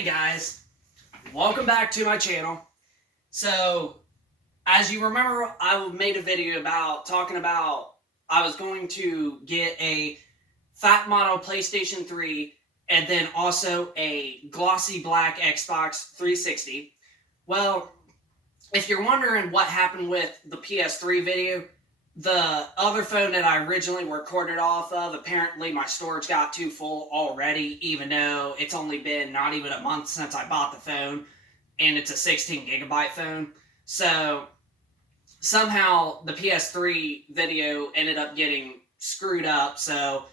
Hey guys, welcome back to my channel. So, as you remember, I made a video about talking about I was going to get a fat model PlayStation 3 and then also a glossy black Xbox 360. Well, if you're wondering what happened with the PS3 video, the other phone that I originally recorded off of, apparently my storage got too full already, even though it's only been not even a month since I bought the phone, and it's a 16 gigabyte phone. So somehow the PS3 video ended up getting screwed up, so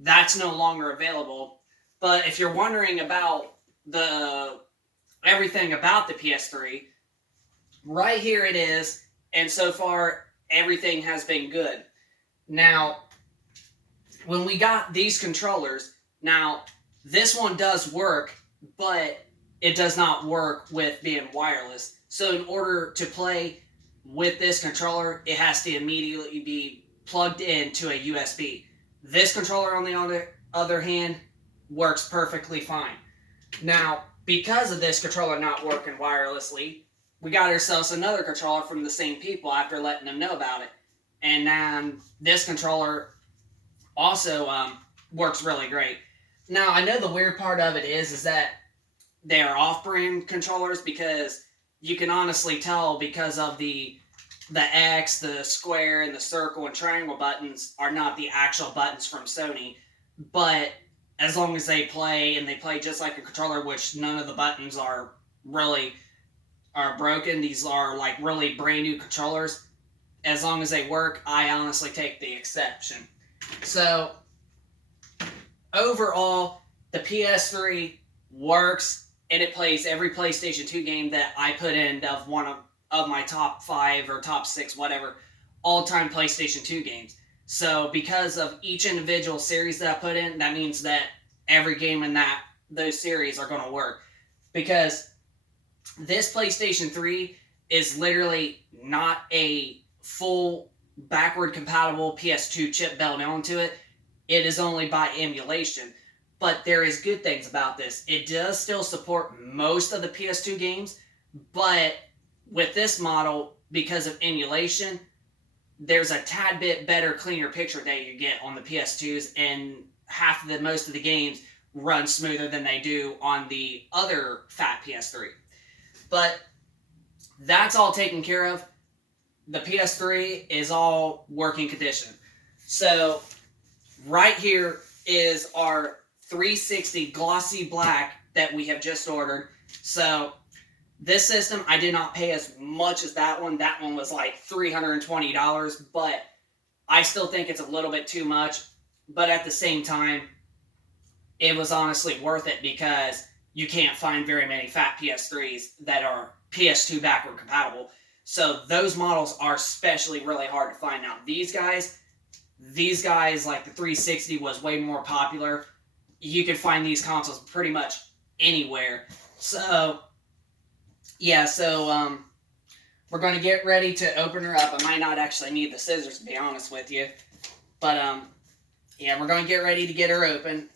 that's no longer available. But if you're wondering about everything about the PS3, right here it is, and so far everything has been good. Now, when we got these controllers, now this one does work, but it does not work with being wireless. So in order to play with this controller, it has to immediately be plugged into a USB. This controller, on the other hand, works perfectly fine. Now, because of this controller not working wirelessly, we got ourselves another controller from the same people after letting them know about it. And then this controller also works really great. Now, I know the weird part of it is that they are off-brand controllers, because you can honestly tell because of the X, the square, and the circle and triangle buttons are not the actual buttons from Sony. But as long as they play, and they play just like a controller, which none of the buttons are broken. These are like really brand new controllers. As long as they work, I honestly take the exception. So overall, the PS3 works, and it plays every PlayStation 2 game that I put in of one of my top 5 or top 6, whatever, all-time PlayStation 2 games. So because of each individual series that I put in, that means that every game in those series are going to work. Because this PlayStation 3 is literally not a full backward compatible PS2 chip built onto it. It is only by emulation. But there is good things about this. It does still support most of the PS2 games, but with this model, because of emulation, there's a tad bit better, cleaner picture that you get on the PS2s, and most of the games run smoother than they do on the other fat PS3. But that's all taken care of. The PS3 is all working condition. So right here is our 360 glossy black that we have just ordered. So this system, I did not pay as much as that one. That one was like $320, but I still think it's a little bit too much. But at the same time, it was honestly worth it, because you can't find very many fat PS3s that are PS2 backward compatible. So those models are especially really hard to find. Now, these guys, like the 360 was way more popular. You can find these consoles pretty much anywhere. So, yeah, we're going to get ready to open her up. I might not actually need the scissors, to be honest with you. But, yeah, we're going to get ready to get her open.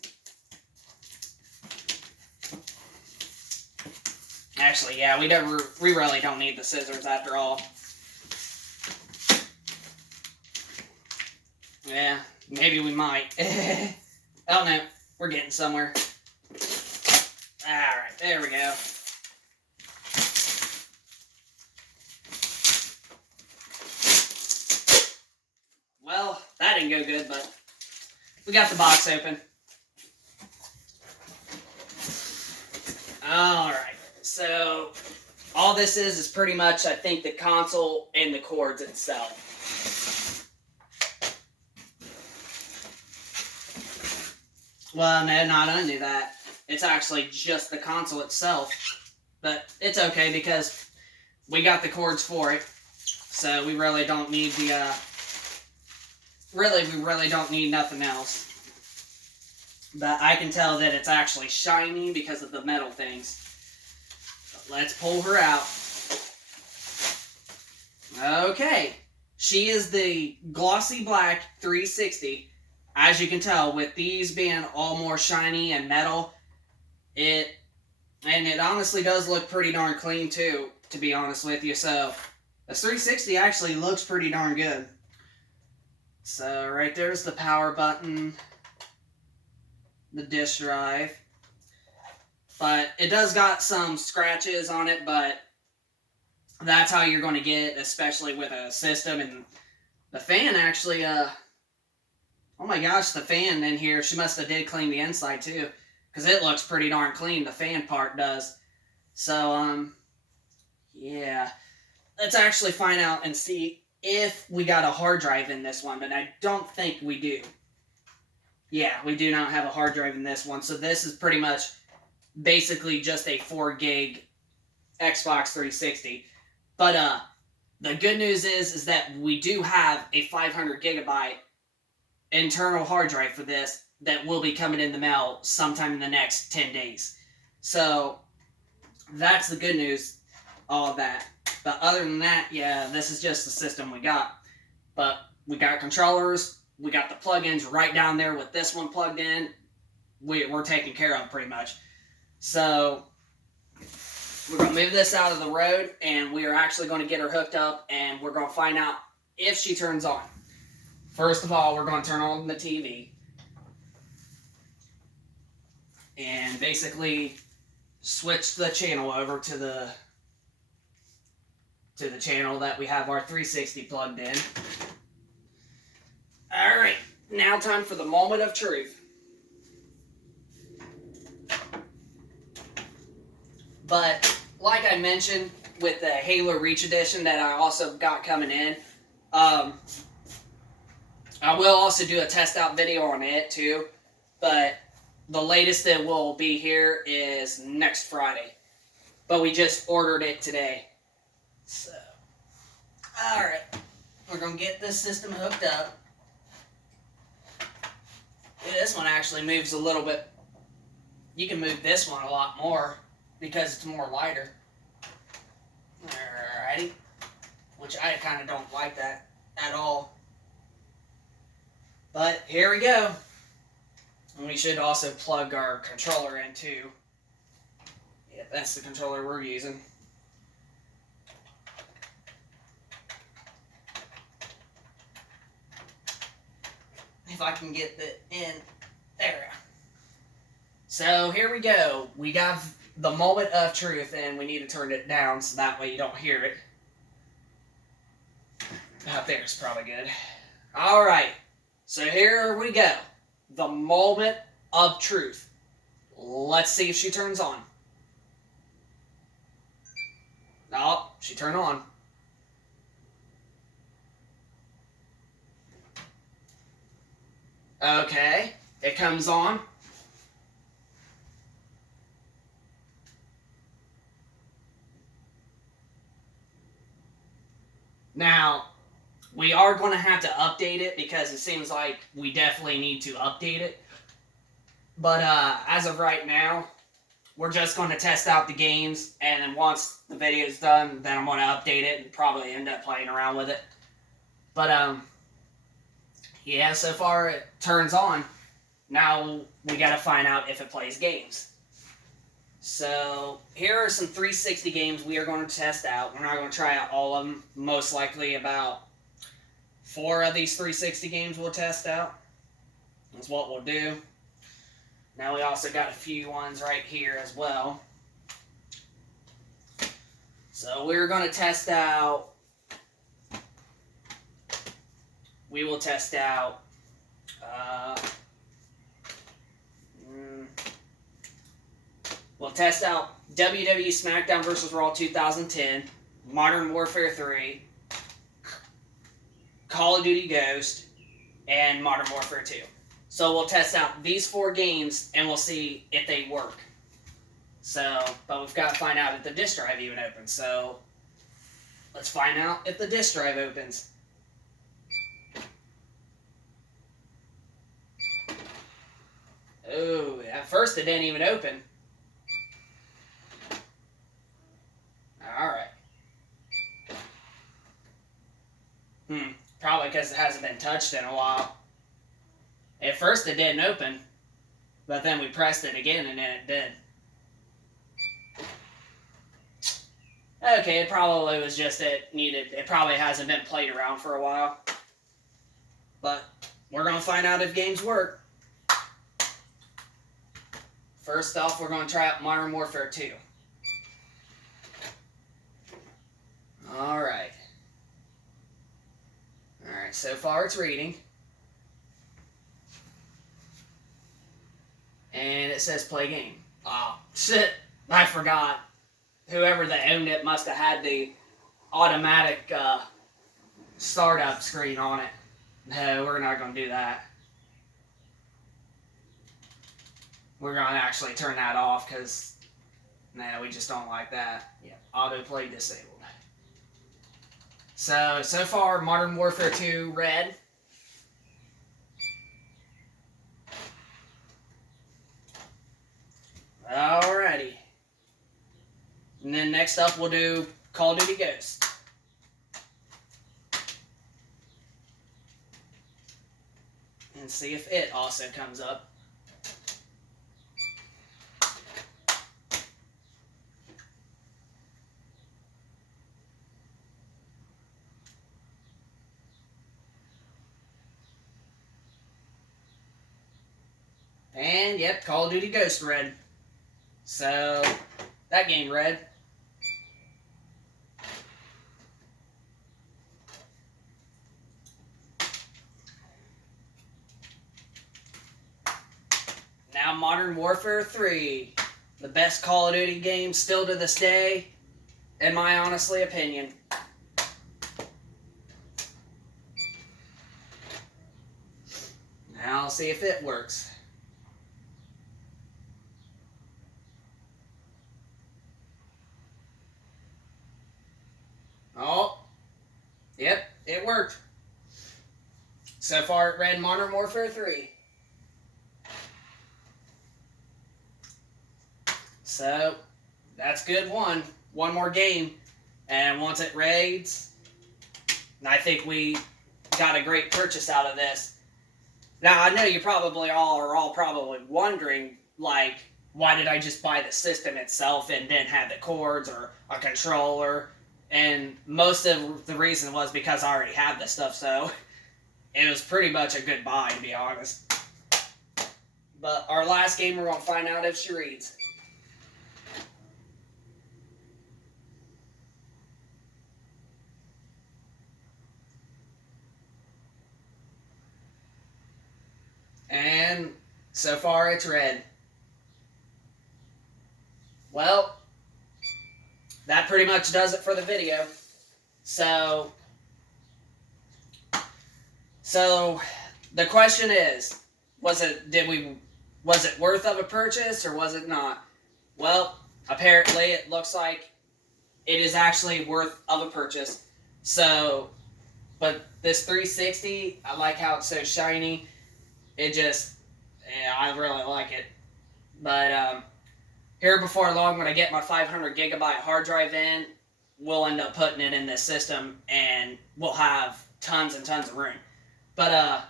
Actually, yeah, we really don't need the scissors after all. Yeah, maybe we might. Oh no, we're getting somewhere. Alright, there we go. Well, that didn't go good, but we got the box open. Alright. So, all this is pretty much, I think, the console and the cords itself. Well, no, not only that. It's actually just the console itself. But it's okay, because we got the cords for it. So, we really don't need we really don't need nothing else. But I can tell that it's actually shiny because of the metal things. Let's pull her out. Okay. She is the glossy black 360. As you can tell, with these being all more shiny and metal, it And it honestly does look pretty darn clean too, to be honest with you. So the 360 actually looks pretty darn good. So right there's the power button, the disk drive. But it does got some scratches on it, but that's how you're going to get it, especially with a system. And the fan actually, oh my gosh, the fan in here, she must have did clean the inside too, because it looks pretty darn clean, the fan part does. So, yeah. Let's actually find out and see if we got a hard drive in this one, but I don't think we do. Yeah, we do not have a hard drive in this one, so this is pretty much basically just a 4 gig Xbox 360. But the good news is that we do have a 500 gigabyte internal hard drive for this that will be coming in the mail sometime in the next 10 days. So that's the good news, all of that. But other than that, yeah, this is just the system we got. But we got controllers, we got the plugins right down there with this one plugged in. We're taken care of pretty much. So we're going to move this out of the road, and we are actually going to get her hooked up, and we're going to find out if she turns on. First of all, we're going to turn on the TV. And basically switch the channel over to the channel that we have our 360 plugged in. Alright, now time for the moment of truth. But like I mentioned with the Halo Reach Edition that I also got coming in, I will also do a test out video on it too, but the latest that will be here is next Friday. But we just ordered it today. So, alright, we're going to get this system hooked up. Yeah, this one actually moves a little bit. You can move this one a lot more because it's more lighter. Alrighty. Which I kind of don't like that at all. But here we go. And we should also plug our controller in too. Yeah, that's the controller we're using. If I can get the in. There. So here we go. We got the moment of truth, and we need to turn it down so that way you don't hear it. Out there is probably good. Alright. So here we go. The moment of truth. Let's see if she turns on. Oh, she turned on. Okay, it comes on. Now, we are going to have to update it because it seems like we definitely need to update it. But as of right now, we're just going to test out the games, and then once the video is done, then I'm going to update it and probably end up playing around with it. But yeah, so far it turns on. Now we got to find out if it plays games. So here are some 360 games we are going to test out. We're not going to try out all of them. Most likely about 4 of these 360 games we'll test out. That's what we'll do. Now we also got a few ones right here as well. So we're going to test out. We will test out. We'll test out WWE SmackDown vs. Raw 2010, Modern Warfare 3, Call of Duty Ghost, and Modern Warfare 2. So we'll test out these 4 games and we'll see if they work. So, but we've got to find out if the disk drive even opens. So let's find out if the disk drive opens. Oh, at first it didn't even open. Alright. Probably because it hasn't been touched in a while. At first it didn't open, but then we pressed it again and then it did. Okay, it probably was just it probably hasn't been played around for a while. But we're going to find out if games work. First off, we're going to try out Modern Warfare 2. Alright. Alright, so far it's reading. And it says play game. Oh, shit. I forgot. Whoever that owned it must have had the automatic startup screen on it. No, we're not going to do that. We're going to actually turn that off because, no, we just don't like that. Yeah, autoplay disabled. So far, Modern Warfare 2, red. Alrighty. And then next up, we'll do Call of Duty Ghost. And see if it also comes up. And yep, Call of Duty Ghost red. So that game red. Now Modern Warfare 3. The best Call of Duty game still to this day, in my honestly opinion. Now I'll see if it works. Oh, yep, it worked. So far it read Modern Warfare 3. So, that's good one. One more game. And once it raids, I think we got a great purchase out of this. Now, I know you probably all probably wondering, like, why did I just buy the system itself and didn't have the cords or a controller? And most of the reason was because I already had this stuff, so it was pretty much a good buy, to be honest. But our last game, we're going to find out if she reads. And so far it's red. Well, that pretty much does it for the video. So the question is, was it worth of a purchase or was it not? Well, apparently it looks like it is actually worth of a purchase. So, but this 360, I like how it's so shiny. It just, yeah, I really like it. But here before long, when I get my 500 gigabyte hard drive in, we'll end up putting it in this system, and we'll have tons and tons of room. But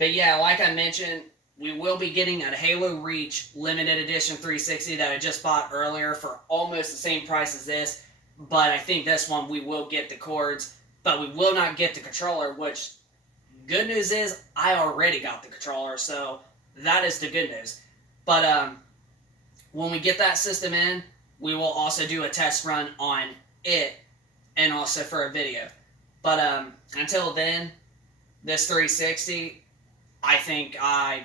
yeah, like I mentioned, we will be getting a Halo Reach limited edition 360 that I just bought earlier for almost the same price as this. But I think this one we will get the cords, but we will not get the controller, which, good news is, I already got the controller, so that is the good news. But when we get that system in, we will also do a test run on it, and also for a video. But until then, this 360, I think I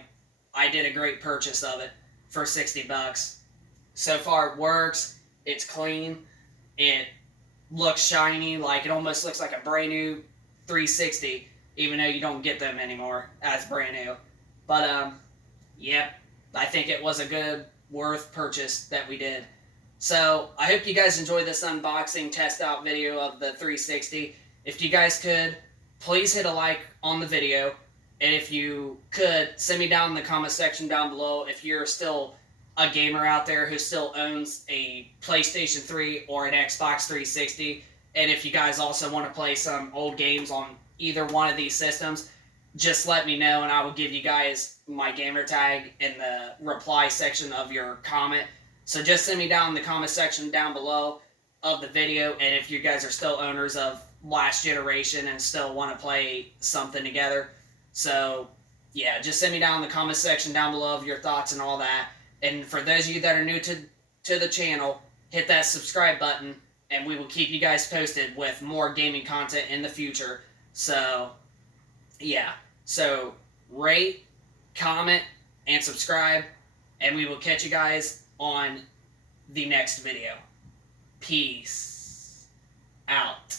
did a great purchase of it for $60. So far it works, it's clean, it looks shiny, like it almost looks like a brand new 360. Even though you don't get them anymore as brand new. But, yep, I think it was a good, worth purchase that we did. So, I hope you guys enjoyed this unboxing test out video of the 360. If you guys could, please hit a like on the video. And if you could, send me down in the comment section down below if you're still a gamer out there who still owns a PlayStation 3 or an Xbox 360. And if you guys also want to play some old games on either one of these systems, just let me know and I will give you guys my gamer tag in the reply section of your comment. So just send me down in the comment section down below. of the video, and if you guys are still owners of last generation and still want to play something together. So yeah, just send me down in the comment section down below of your thoughts and all that. And for those of you that are new to the channel, hit that subscribe button, and we will keep you guys posted with more gaming content in the future. So yeah, so rate, comment, and subscribe, and we will catch you guys on the next video. Peace out.